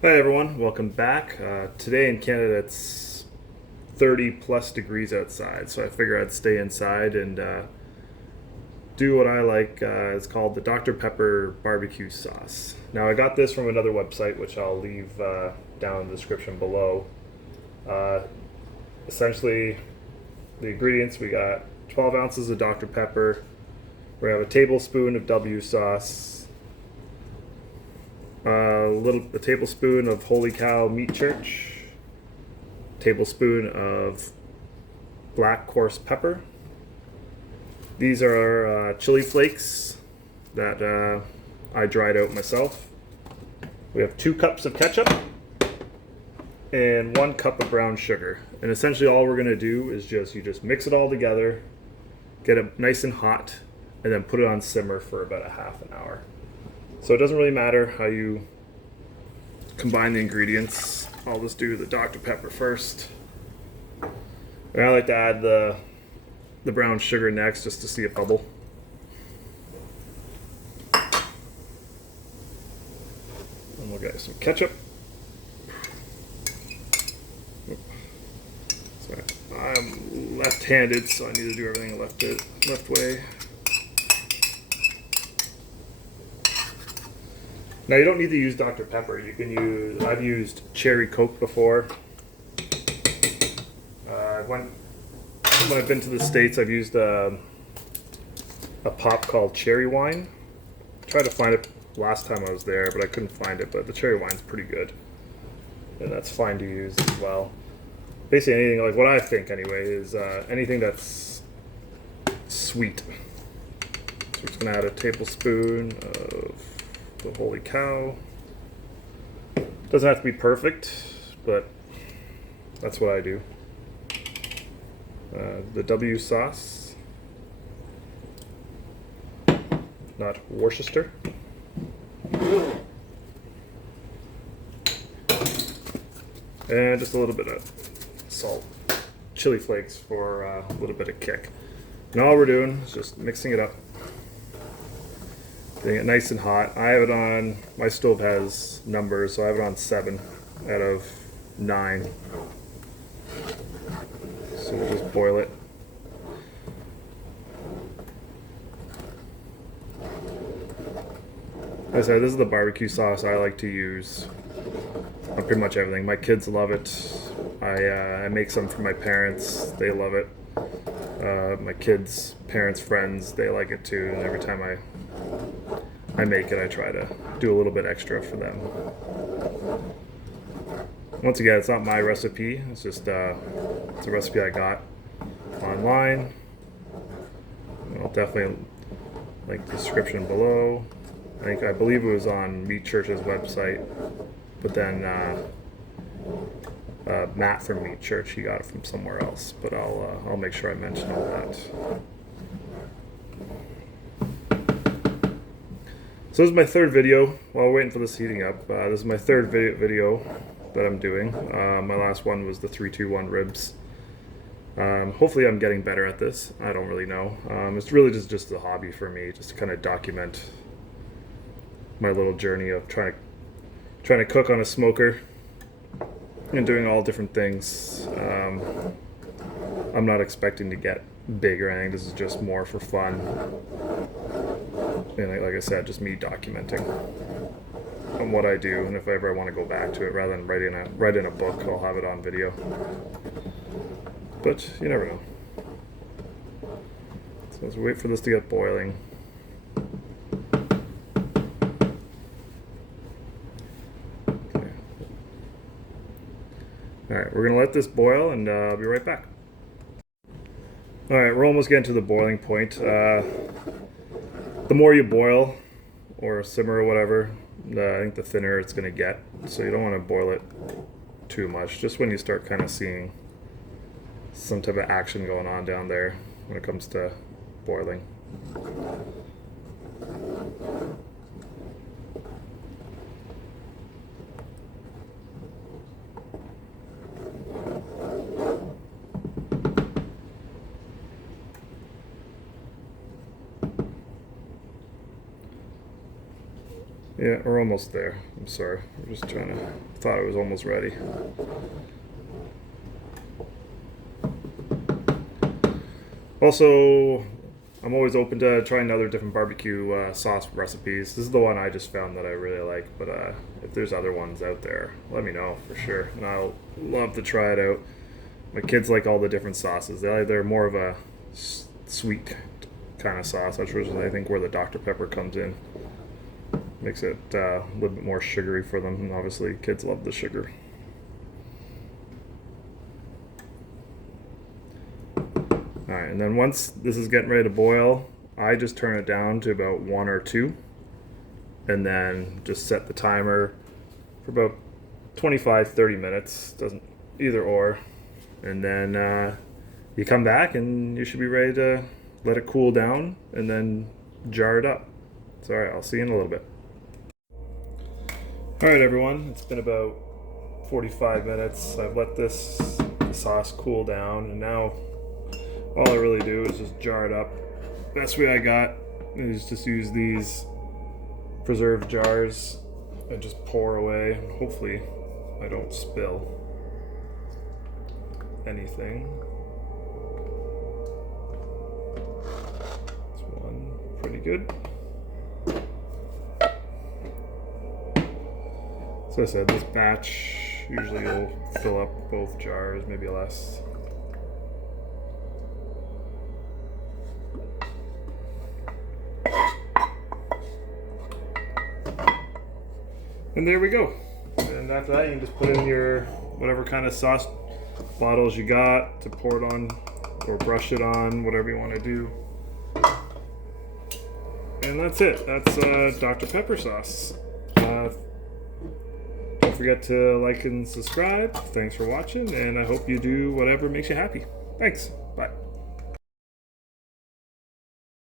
Hi everyone, welcome back. Today in Canada it's 30 plus degrees outside, so I figure I'd stay inside and do what I like. It's called the Dr. Pepper barbecue sauce. Now I got this from another website, which I'll leave down in the description below. Uh, Essentially, the ingredients, we got 12 ounces of Dr. Pepper. We have a tablespoon of W sauce, a tablespoon of Holy Cow Meat Church, tablespoon of black coarse pepper. These are chili flakes that I dried out myself. We have 2 cups of ketchup and 1 cup of brown sugar. And essentially all we're gonna do is you just mix it all together, get it nice and hot, and then put it on simmer for about a half an hour. So it doesn't really matter how you combine the ingredients. I'll just do the Dr. Pepper first. And I like to add the brown sugar next just to see it bubble. And we'll get some ketchup. Sorry. I'm left-handed, so I need to do everything left way. Now you don't need to use Dr. Pepper. You can use, I've used cherry Coke before. When I've been to the States, I've used a pop called cherry wine. I tried to find it last time I was there, but I couldn't find it. But the cherry wine's pretty good, and that's fine to use as well. Basically, anything, like what I think anyway, is anything that's sweet. So we're just gonna add a tablespoon of the Holy Cow. Doesn't have to be perfect, but that's what I do. The W sauce, not Worcester. And just a little bit of salt, chili flakes for a little bit of kick. And all we're doing is just mixing it up, getting it nice and hot. I have it on, my stove has numbers, so I have it on 7 out of 9. So we'll just boil it. As I said, this is the barbecue sauce I like to use on pretty much everything. My kids love it. I make some for my parents. They love it. My kids, parents, friends, they like it too. And every time I make it, I try to do a little bit extra for them. Once again, it's not my recipe. It's just it's a recipe I got online. I'll definitely link the description below. I believe it was on Meat Church's website, but then Matt from Meat Church, he got it from somewhere else. But I'll make sure I mention all that. So this is my 3rd video. While we're waiting for this heating up, this is my 3rd video that I'm doing. My last one was the 3-2-1 ribs. Hopefully I'm getting better at this. I don't really know. It's really just a hobby for me, just to kind of document my little journey of trying to cook on a smoker and doing all different things. I'm not expecting to get big or anything. This is just more for fun. And like I said, just me documenting on what I do, and if I ever want to go back to it, rather than write in a book, I'll have it on video. But you never know. So let's wait for this to get boiling. Okay. Alright, we're gonna let this boil, and I'll be right back. Alright, we're almost getting to the boiling point. The more you boil or simmer or whatever, I think the thinner it's going to get. So you don't want to boil it too much. Just when you start kind of seeing some type of action going on down there when it comes to boiling. Yeah, we're almost there. I'm sorry. We're just trying to. Thought it was almost ready. Also, I'm always open to trying other different barbecue sauce recipes. This is the one I just found that I really like, but if there's other ones out there, let me know for sure. And I'll love to try it out. My kids like all the different sauces. They're more of a sweet kind of sauce. That's usually, I think, where the Dr. Pepper comes in. Makes it a little bit more sugary for them, and obviously kids love the sugar. Alright, and then once this is getting ready to boil, I just turn it down to about 1 or 2, and then just set the timer for about 25-30 minutes, doesn't either or, and then you come back and you should be ready to let it cool down and then jar it up. So alright, I'll see you in a little bit. Alright everyone, it's been about 45 minutes. I've let this sauce cool down, and now all I really do is just jar it up. Best way I got is just use these preserved jars and just pour away. Hopefully I don't spill anything. This one, pretty good. So I said, this batch usually will fill up both jars, maybe less. And there we go. And after that, you can just put in your whatever kind of sauce bottles you got to pour it on or brush it on, whatever you want to do. And that's it. That's Dr. Pepper sauce. Don't forget to like and subscribe. Thanks for watching, and I hope you do whatever makes you happy. Thanks. Bye.